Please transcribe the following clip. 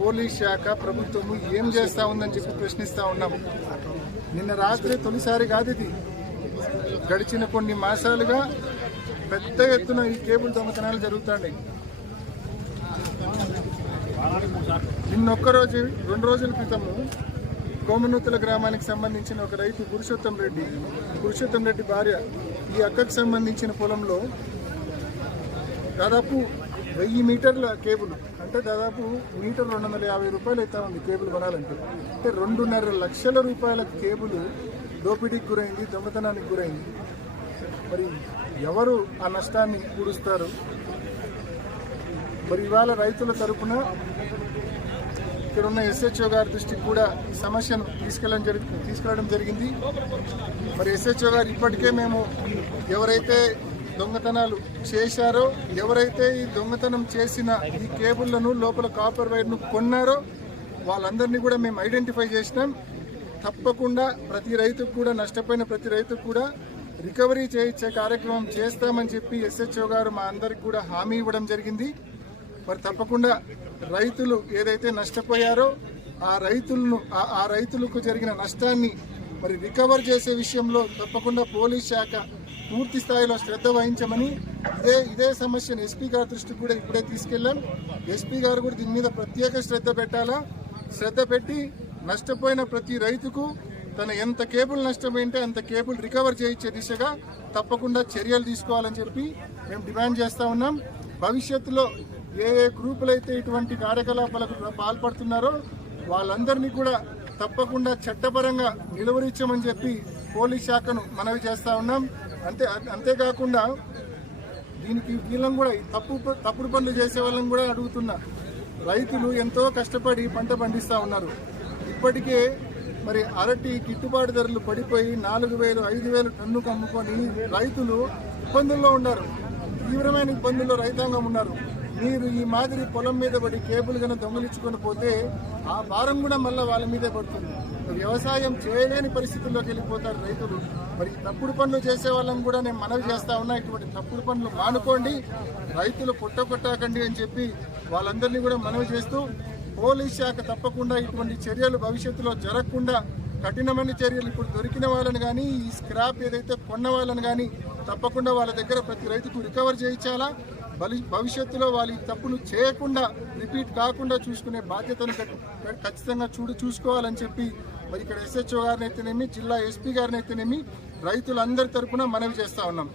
Police శాఖ ప్రభుత్వము ఏం చేస్తా ఉందని చెప్పి ప్రశ్నిస్తా ఉన్నాం. నిన్న రాత్రి తొలిసారి కాదు ఇది. గడిచిన కొన్ని మాసాలుగా పెద్ద ఎత్తున ఈ కేబుల్ దొంగతనాలు జరుగుతున్నాయి. నిన్నొక్కరోజు 2 రోజుల క్రితము కోమనూతల గ్రామానికి సంబంధించిన ఒక రైతు పురుషోత్తం రెడ్డి భార్య ఈ అక్కకు సంబంధించిన పొలంలో దాదాపు 1000 మీటర్ల కేబుల్, అంటే దాదాపు మీటర్ 250 రూపాయలు అవుతా ఉంది కేబుల్ కొనాలంటే. అంటే 2.5 లక్షల రూపాయల కేబుల్ దోపిడీకి గురైంది, దొంగతనానికి గురైంది. మరి ఎవరు ఆ నష్టాన్ని పూడుస్తారు? మరి ఇవాళ రైతుల తరపున ఇక్కడ ఉన్న SHO గారి దృష్టికి కూడా ఈ సమస్యను తీసుకెళ్లడం జరిగింది. మరి SHO గారు ఇప్పటికే మేము ఎవరైతే దొంగతనాలు చేశారో, ఎవరైతే ఈ దొంగతనం చేసిన ఈ కేబుళ్లను లోపల కాపర్ వైర్ను కొన్నారో వాళ్ళందరినీ కూడా మేము ఐడెంటిఫై చేసినాం. తప్పకుండా ప్రతి రైతుకు కూడా, నష్టపోయిన ప్రతి రైతుకు కూడా రికవరీ చేయించే కార్యక్రమం చేస్తామని చెప్పి SHO గారు మా అందరికి కూడా హామీ ఇవ్వడం జరిగింది. మరి తప్పకుండా రైతులు ఏదైతే నష్టపోయారో ఆ రైతులకు జరిగిన నష్టాన్ని మరి రికవర్ చేసే విషయంలో తప్పకుండా పోలీస్ శాఖ పూర్తి స్థాయిలో శ్రద్ధ వహించమని ఇదే సమస్యను SP గారి దృష్టికి కూడా ఇప్పుడే తీసుకెళ్లాం. SP గారు కూడా దీని మీద ప్రత్యేక శ్రద్ధ పెట్టి నష్టపోయిన ప్రతి రైతుకు తన ఎంత కేబుల్ నష్టమైంటే అంత కేబుల్ రికవర్ చేయించే దిశగా తప్పకుండా చర్యలు తీసుకోవాలని చెప్పి మేము డిమాండ్ చేస్తూ ఉన్నాం. భవిష్యత్తులో ఏ గ్రూపులు అయితే ఇటువంటి కార్యకలాపాలకు పాల్పడుతున్నారో వాళ్ళందరినీ కూడా తప్పకుండా చట్టపరంగా నిలువరించమని చెప్పి పోలీస్ శాఖను మనవి చేస్తూ ఉన్నాం. అంతేకాకుండా వీళ్ళని కూడా తప్పుడు పనులు చేసే వాళ్ళని కూడా అడుగుతున్నా. రైతులు ఎంతో కష్టపడి పంట పండిస్తూ ఉన్నారు. ఇప్పటికే మరి అరటి గిట్టుబాటు ధరలు పడిపోయి 4000, 5000 టన్నుకు అమ్ముకొని రైతులు ఇబ్బందుల్లో ఉన్నారు. తీవ్రమైన ఇబ్బందుల్లో రైతాంగం ఉన్నారు. మీరు ఈ మాదిరి పొలం మీద పడి కేబుల్ కన్నా దొంగలించుకొని పోతే ఆ భారం కూడా మళ్ళీ వాళ్ళ మీదే పడుతుంది. వ్యవసాయం చేయలేని పరిస్థితుల్లోకి వెళ్ళిపోతారు రైతులు. మరి తప్పుడు పనులు చేసే వాళ్ళని కూడా నేను మనవి చేస్తా ఉన్నా, ఇటువంటి తప్పుడు పనులు మానుకోండి, రైతులు కొట్టకండి అని చెప్పి వాళ్ళందరినీ కూడా మనవి చేస్తూ పోలీస్ శాఖ తప్పకుండా ఇటువంటి చర్యలు భవిష్యత్తులో జరగకుండా కఠినమైన చర్యలు ఇప్పుడు దొరికిన వాళ్ళని కానీ, ఈ స్క్రాప్ ఏదైతే కొన్న వాళ్ళని కానీ తప్పకుండా వాళ్ళ దగ్గర ప్రతి రైతుకు రికవర్ చేయించాలా. భవిష్యత్తులో వాళ్ళు ఈ తప్పులు చేయకుండా, రిపీట్ కాకుండా చూసుకునే బాధ్యతను ఖచ్చితంగా చూసుకోవాలని చెప్పి మరి ఇక్కడ SHO గారిని అయితేనేమి, జిల్లా SP గారిని అయితేనేమి రైతులందరి తరఫున మనవి చేస్తా ఉన్నాం.